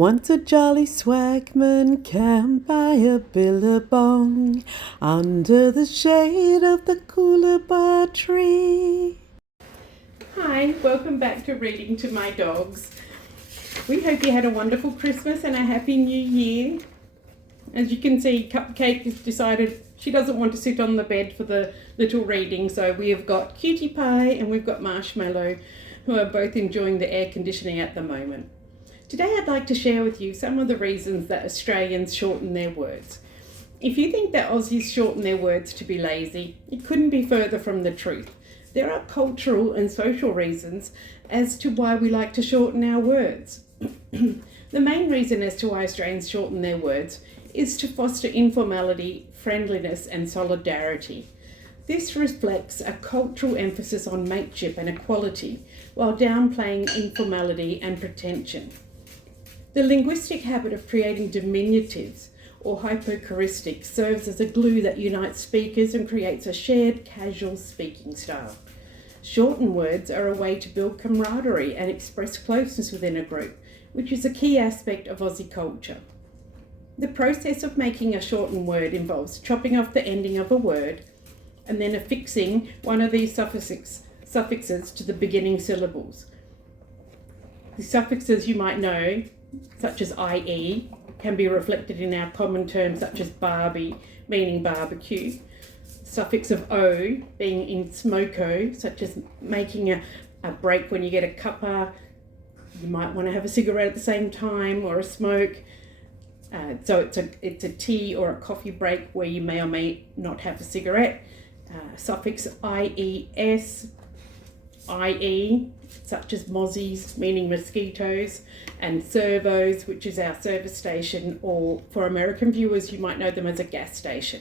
Once a jolly swagman camped by a billabong under the shade of the coolabah tree. Hi, welcome back to Reading to My Dogs. We hope you had a wonderful Christmas and a happy new year. As you can see, Cupcake has decided she doesn't want to sit on the bed for the little reading, so we have got Cutie Pie and we've got Marshmallow, who are both enjoying the air conditioning at the moment. Today I'd like to share with you some of the reasons that Australians shorten their words. If you think that Aussies shorten their words to be lazy, it couldn't be further from the truth. There are cultural and social reasons as to why we like to shorten our words. The main reason as to why Australians shorten their words is to foster informality, friendliness and solidarity. This reflects a cultural emphasis on mateship and equality while downplaying informality and pretension. The linguistic habit of creating diminutives or hypochoristics serves as a glue that unites speakers and creates a shared casual speaking style. Shortened words are a way to build camaraderie and express closeness within a group, which is a key aspect of Aussie culture. The process of making a shortened word involves chopping off the ending of a word and then affixing one of these suffixes to the beginning syllables. The suffixes you might know, such as IE, can be reflected in our common terms such as Barbie, meaning barbecue. Suffix of O being in smoko, such as making a break when you get a cuppa. You might want to have a cigarette at the same time or a smoke. So it's a tea or a coffee break where you may or may not have a cigarette. Suffix IES, IE, such as mozzies, meaning mosquitoes, and servos, which is our service station, or for American viewers, you might know them as a gas station.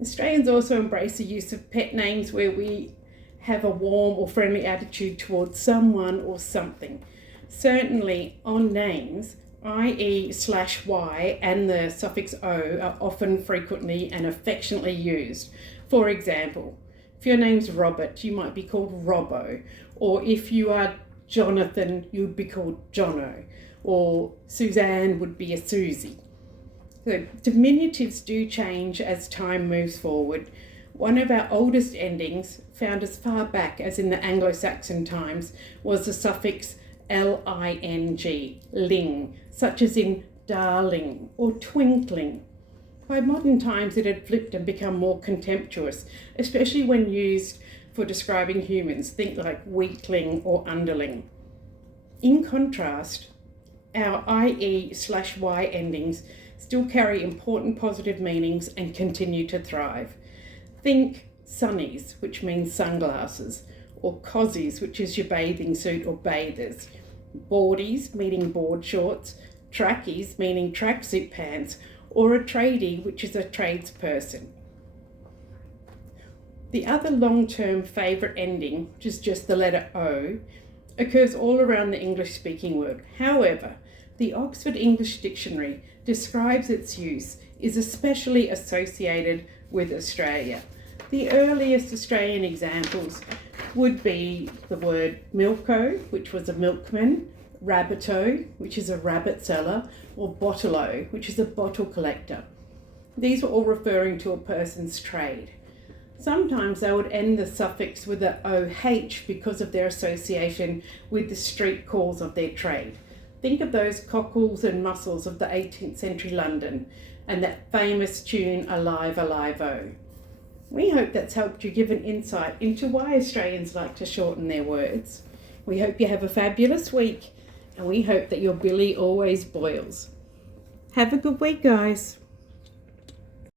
Australians also embrace the use of pet names where we have a warm or friendly attitude towards someone or something. Certainly on names, IE/Y and the suffix O are often frequently and affectionately used. For example, if your name's Robert, you might be called Robbo, or if you are Jonathan, you'd be called Jono, or Suzanne would be a Susie. So diminutives do change as time moves forward. One of our oldest endings, found as far back as in the Anglo-Saxon times, was the suffix ling, ling, such as in darling or twinkling. By modern times it had flipped and become more contemptuous, especially when used for describing humans, think like weakling or underling. In contrast, our IE/Y endings still carry important positive meanings and continue to thrive. Think sunnies, which means sunglasses, or cozies, which is your bathing suit or bathers, boardies, meaning board shorts, trackies, meaning tracksuit pants, or a tradie, which is a tradesperson. The other long-term favourite ending, which is just the letter O, occurs all around the English-speaking world. However, the Oxford English Dictionary describes its use is especially associated with Australia. The earliest Australian examples would be the word milko, which was a milkman, rabbito, which is a rabbit seller, or bottolo, which is a bottle collector. These were all referring to a person's trade. Sometimes they would end the suffix with a OH because of their association with the street calls of their trade. Think of those cockles and mussels of the 18th century London and that famous tune, Alive, Alive, Oh. We hope that's helped you give an insight into why Australians like to shorten their words. We hope you have a fabulous week and we hope that your billy always boils. Have a good week, guys.